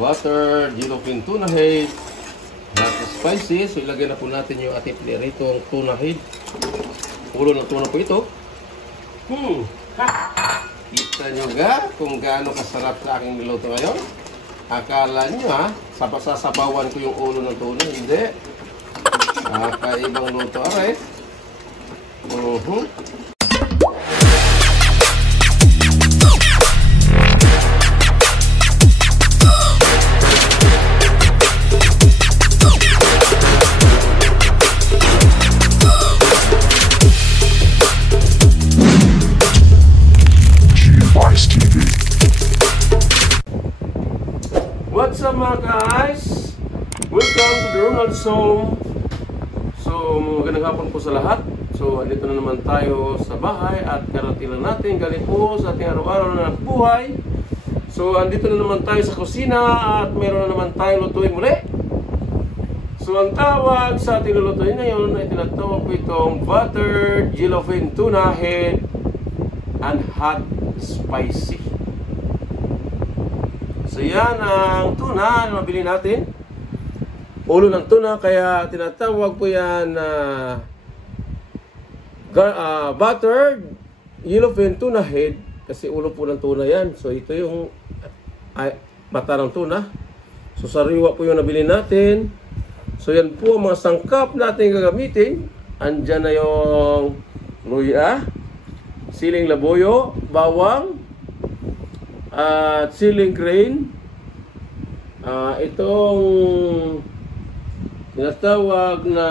Water, yellowfin tuna head, not spicy. So ilagay na po natin yung ating piniritong tuna head. Ulo ng tuna po ito. Kita nyo ga kung gaano kasarap sa aking niluto ngayon? Akala nyo sasabawan ko yung ulo ng tuna. Hindi. Kakaibang luto aray. What's up mga guys? Welcome to the Ronald's Home. So magandang hapon po sa lahat. So andito na naman tayo sa bahay at karating lang natin galing po sa ating araw-araw na buhay. So andito na naman tayo sa kusina at meron na naman tayo lutuin muli. So ang tawag sa ating lulutuin ngayon ay tinatawag po itong buttered yellowfin tuna head and hot spicy. So yan ang tuna na mabili natin. Ulo ng tuna, kaya tinatawag po yan na buttered yellowfin tuna head. Kasi ulo po ng tuna yan. So ito yung mata ng tuna. So sariwa po yung nabili natin. So yan po ang mga sangkap natin gagamitin. Andyan na yung luya, siling labuyo, bawang, at siling green, itong tinatawag na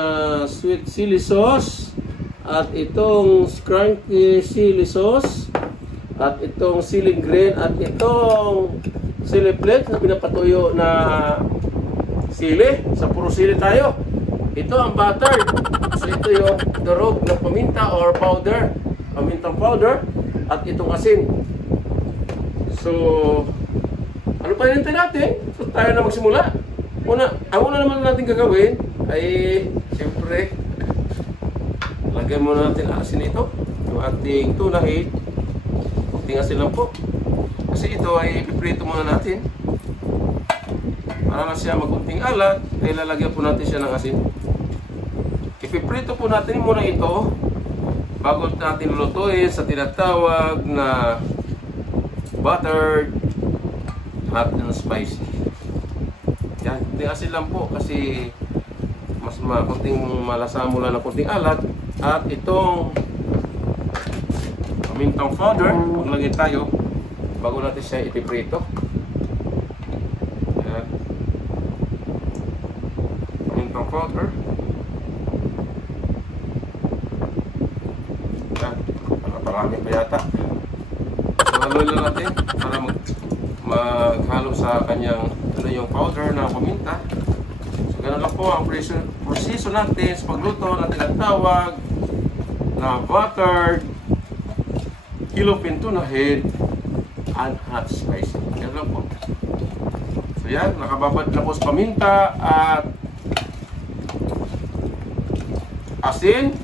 sweet chili sauce, at itong crunchy chili sauce, at itong siling green, at itong chili flakes na pinapatuyo na sili. Sa puro sili tayo. Ito ang butter. So ito yung durog na paminta or powder, pamintang powder, at itong asin. So, ano pa hinintay natin? So, tayo na magsimula. Ang una naman natin gagawin ay, siyempre, lagyan muna natin asin ito. Yung ating tuna head. Kunting asin lang po. Kasi ito ay ipiprito muna natin. Para na siya magkunting alat, ay lalagyan po natin siya ng asin. Ipiprito po natin muna ito bago natin lulutuin sa tinatawag na buttered, hot and spicy. Yan, kunting asin lang po kasi mas kunting malasa mula ng kunting alat. At itong pamintang powder, maglagay tayo bago natin siya ipiprito. Yan, pamintang powder. Yan, parami pa yata. Haluin lang natin para maghalo sa kanyang yung powder na paminta. So ganun lang po ang proseso natin sa pagluto na tinatawag na buttered yellowfin tuna head and hot spicy. Ganun lang po. So yan, nakababad na po sa paminta at asin.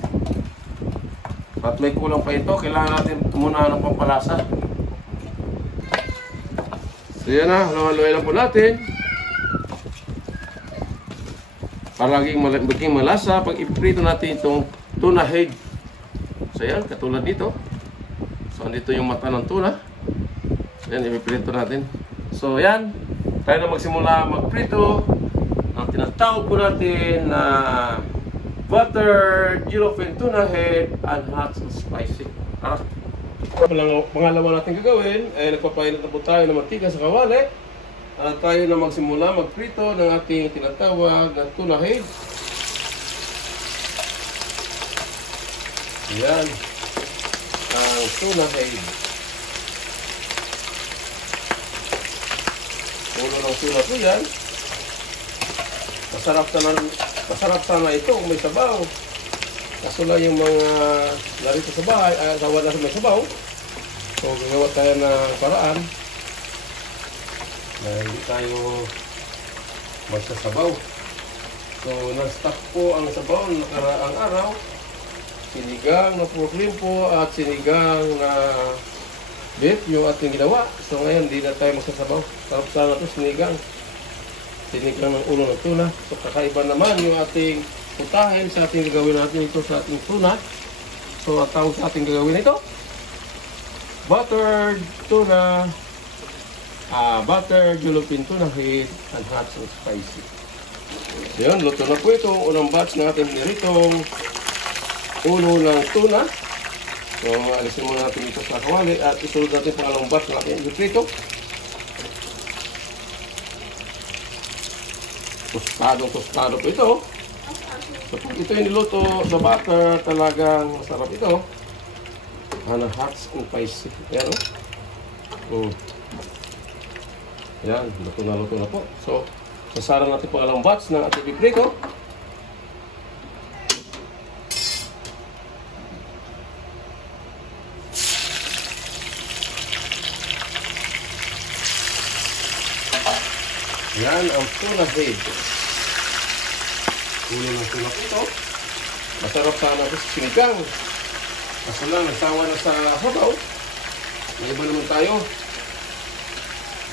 At may kulang pa ito, kailangan natin muna ng pampalasa. So yan na, haluin lang po natin para maging malasa pag iprito natin itong tuna head. So yan, katulad dito. So andito yung mata ng tuna. So yan, ipiprito natin. So yan, tayo na magsimula magprito ang tinatawag po natin na buttered yellowfin tuna head and hot and spicy. Pangalawa natin gagawin ay nagpapainit na po tayo ng mantika sa kawali at tayo na magsimula magprito ng ating tinatawag na tuna head. Yan ang tuna head. Ulo ng tuna po yan. Masarap sana ito kung may sabaw. Kaso lang yung mga narito sa bahay, gawa na sa may sabaw. So, gagawa tayo ng paraan na hindi tayo magsasabaw. So, na-stock po ang sabaw na nakaraang araw. Sinigang na pork limpo at sinigang na beef yung ating ginawa. So, ngayon, hindi na tayo magsasabaw. Sarap sana ito, sinigang. Sinigang ng ulo ng tuna. So kakaiba naman yung ating putahin sa ating gagawin natin ito sa ating tuna. So ang tawag sa ating gagawin ito, buttered tuna, buttered yellowfin tuna head and hot and spicy. So yun, luto na po itong unang batch natin niritong ulo ng tuna. So alisin muna natin ito sa kawali at isunod natin pangalawang batch natin nitrito. Tostado po ito. So pag ito yung niluto sa butter, talagang masarap ito. Hot and spicy. Yan o. Yan, luto na po. So, sasara natin po alang batch ng ating piprito. Yan ang tuna head. Ulo ng tuna po ito. Masarap sana ito sa sinigang. Kaso lang, nagsawa na sa sabaw. May iba naman tayo.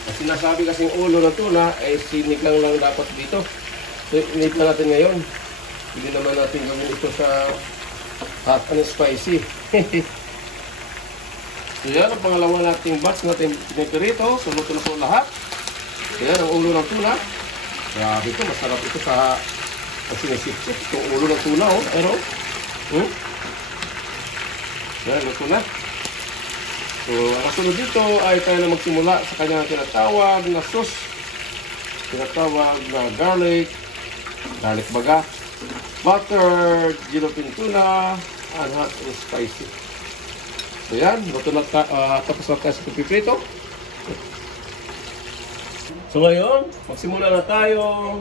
At sinasabi kasing ulo ng tuna, ay sinigang lang dapat dito. So, init na natin ngayon. Hindi naman natin gawin ito sa hot and spicy. So, yan ang pangalawa nating batch natin pinipirito. So, luto na po lahat. Yan ang ulo ng tuna. Grabe ito, masarap ito sa sinisip-sip. Itong ulo ng tuna, oh. Pero, yan, luto na. So, ang kasunod dito ay tayo na magsimula sa kanyang tinatawag na sauce. Tinatawag na garlic baga, buttered yellowfin tuna, and hot and spicy. So, yan, luto na tapos na tayo sa piprito. So ngayon, magsimula na tayo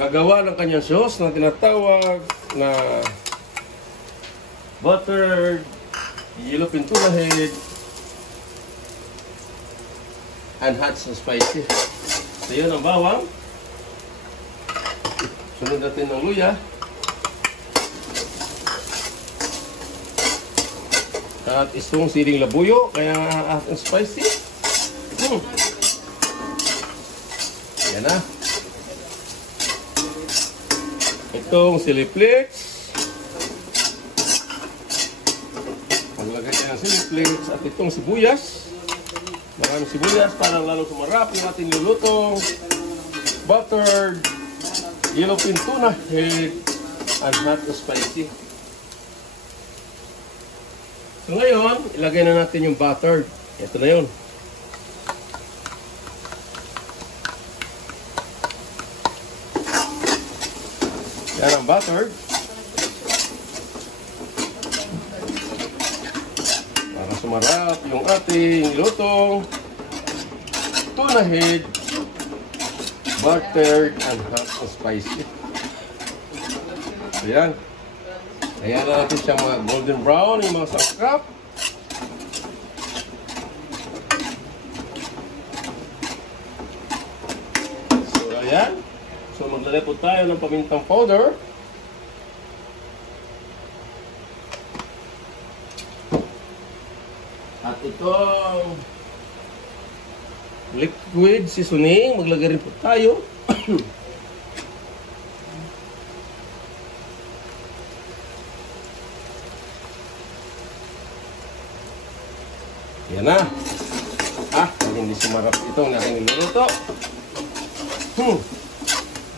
gagawa ng kanyang sauce na tinatawag na buttered yellowfin tuna head and hot and spicy. So yun ang bawang. Sunod natin ng luya. At itong siling labuyo, kaya hot and spicy. Yan na. Itong chili flakes. Paglagay tayo ng chili flakes at itong sibuyas. Maraming sibuyas para lalo sumarap yung ating nilulutong buttered yellowfin tuna head and hot and spicy. So ngayon, ilagay na natin yung buttered. Ito na yun. Yan ang buttered. Para sumarap yung ating lutong tuna head, buttered and hot and spicy. So yan. Ayan na natin siyang mga golden brown, yung mga sangkap. So ayan. So maglalagay po tayo ng pamintang powder. At itong liquid seasoning, maglagay rin po tayo. Yan na. Hindi sumarap itong ating niluluto.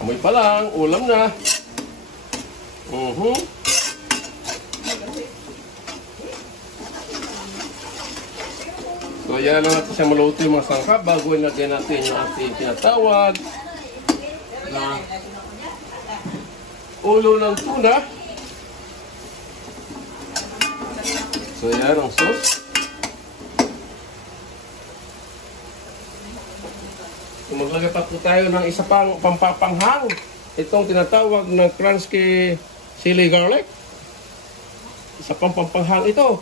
Amoy pa lang, ulam na. So, yan lang natin siya maluto yung mga sangkap bago ilagay natin yung ating tinatawag na ulo ng tuna. So, yan ang sauce. So, maglagay pa po tayo ng isa pang pampapanghang. Itong tinatawag na crunchy chili garlic. Isa pang pampapanghang ito.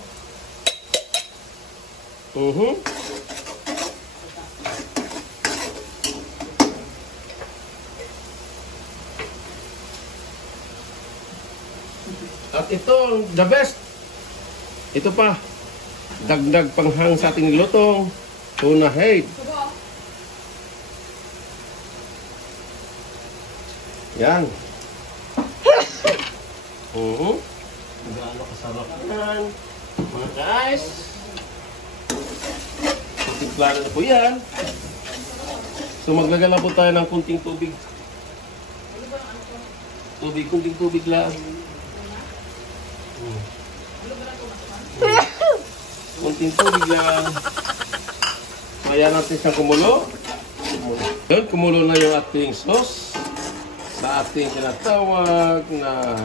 At ito, the best. Ito pa. Dagdag panghang sa ating nilutong tuna head. Yan. Gaano kasarap yan. Mga guys. Timplado na po yan. So maglagay lang po tayo ng kunting tubig. Kunting tubig lang. Kunting tubig lang. Kaya natin siyang kumulo. Kumulo na yung ating sauce sa ating tinatawag na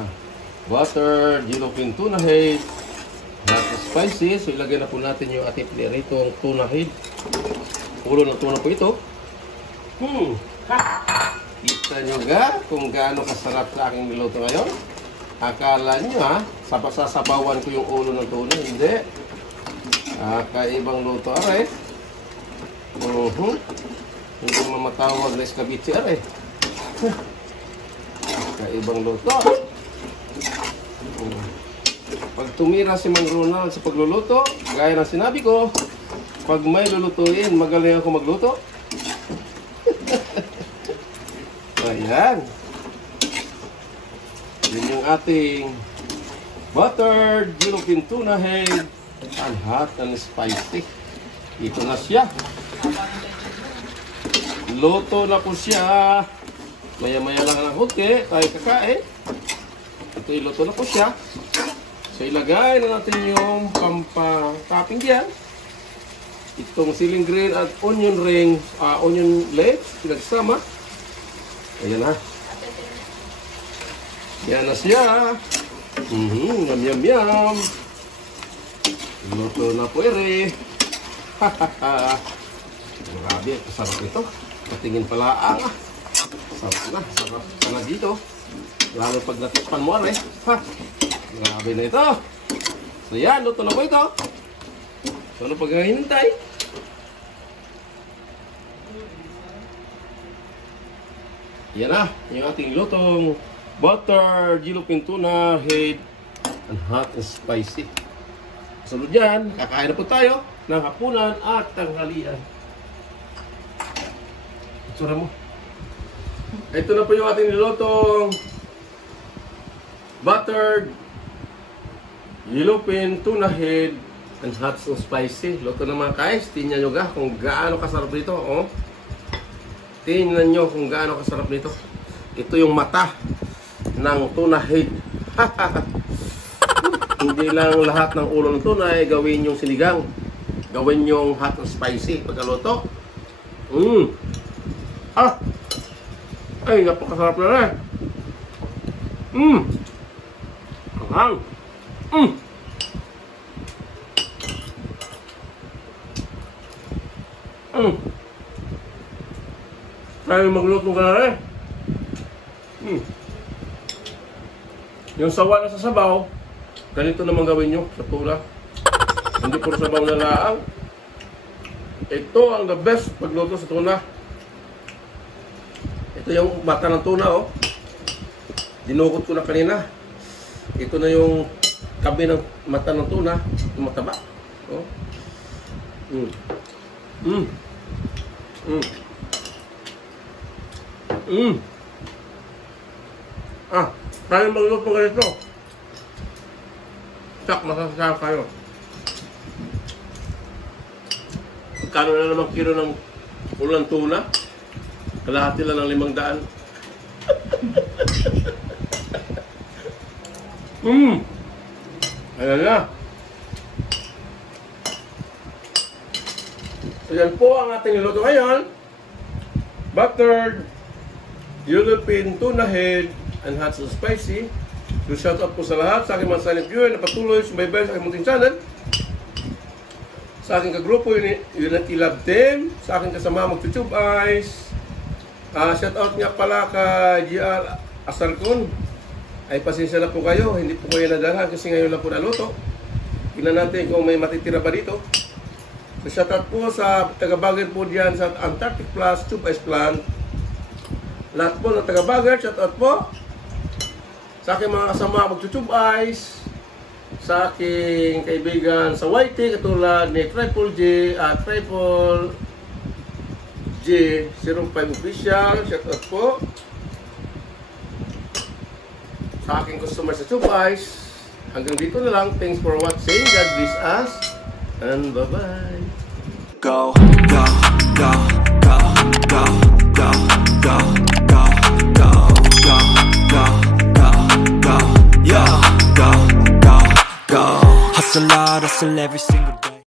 butter, yellowfin tuna head, not spicy. So ilagay na po natin yung ating piniritong tuna head. Ulo ng tuna po ito. Kita nyo ga kung gaano kasarap sa aking niluto ngayon? Akala nyo sasabawan ko yung ulo ng tuna. Hindi. Kaibang luto aray. Hindi mo matawag na escabeche aray. Kaibang luto. Pag tumira si Mang Ronald sa pagluluto, gaya ng sinabi ko, pag may lulutuin, magaling ako magluto. Ayan. Yun yung ating buttered yellowfin tuna head and hot and spicy. Ito na siya. Luto na po siya. Maya-maya lang ng konti, tayo kakain. Ito iluto na po siya. So ilagay na natin yung pampang-topping diyan. Itong ceiling green at onion ring, onion legs, pinagsama. Ayan na. Yan na siya. Yum yum yum. Luto na po ere. Grabe, sarap ito. Patingin pala sarap na dito. Lalo pag natikpan mo ere. Grabe na ito. So yan, luto na po ito. So ano pag hinintay? Yan na, yung ating lutong butter, yellowfin tuna, head, and hot and spicy. Sunod yan, kakain na po tayo ng hapunan at tanghalian. Itsura mo. Ito na po yung ating nilutong buttered, yellowfin tuna head, and hot and spicy. Luto na mga guys, tingnan nyo kung gaano kasarap dito. Oh. Tingnan nyo kung gaano kasarap nito. Ito yung mata ng tuna head. Hindi lang lahat ng ulo ng tuna ay gawin yung sinigang. Gawin yung hot and spicy pagkaluto. Ay, napakasarap na rin. Anghang. Tayo magluto ka na rin. Yung sawa na sa sabaw, ganito naman gawin nyo sa tuna. Hindi puro sabaw na laang. Ito ang the best pagluto sa tuna. Ito yung mata ng tuna, oh. Dinukot ko na kanina. Ito na yung kabi ng mata ng tuna. Yung mataba. Oh. Tayo magluto ganito. Sak, masasarap kayo. Magkano na naman kilo ng ulang tuna? Kalahati lang ng 500. Ayan na. So yan po ang ating niluto ngayon. Buttered yellowfin tuna head and hot and spicy. So shout out po sa lahat, sa aking mga silent viewer na patuloy sumaybay sa aking munting channel. Sa aking kagrupo, Unity Love Team. Sa aking kasama mag-YouTube Eyes. Shout out nga pala kay GR Asarcon. Ay pasensya na po kayo, hindi po kayo nadalhan kasi ngayon lang po naluto. Tingnan natin kung may matitira ba dito. So shout out po sa taga-Baguette po diyan sa Antarctic Plus Tube Ice Plant. Lahat po ng taga-Baguette, shout out po. Sa aking mga kasama mag-YouTube Eyes. Sa aking kaibigan sa YT katulad ni Triple J at Triple J 05 Official, shout out po. sa aking customer sa Chupais. Hanggang dito na lang. Thanks for watching. God bless us. And bye-bye. Go, go, go, go, go, go, go, go, go, go, go, go, go, yeah, go, go, go. Hustle hard, hustle every single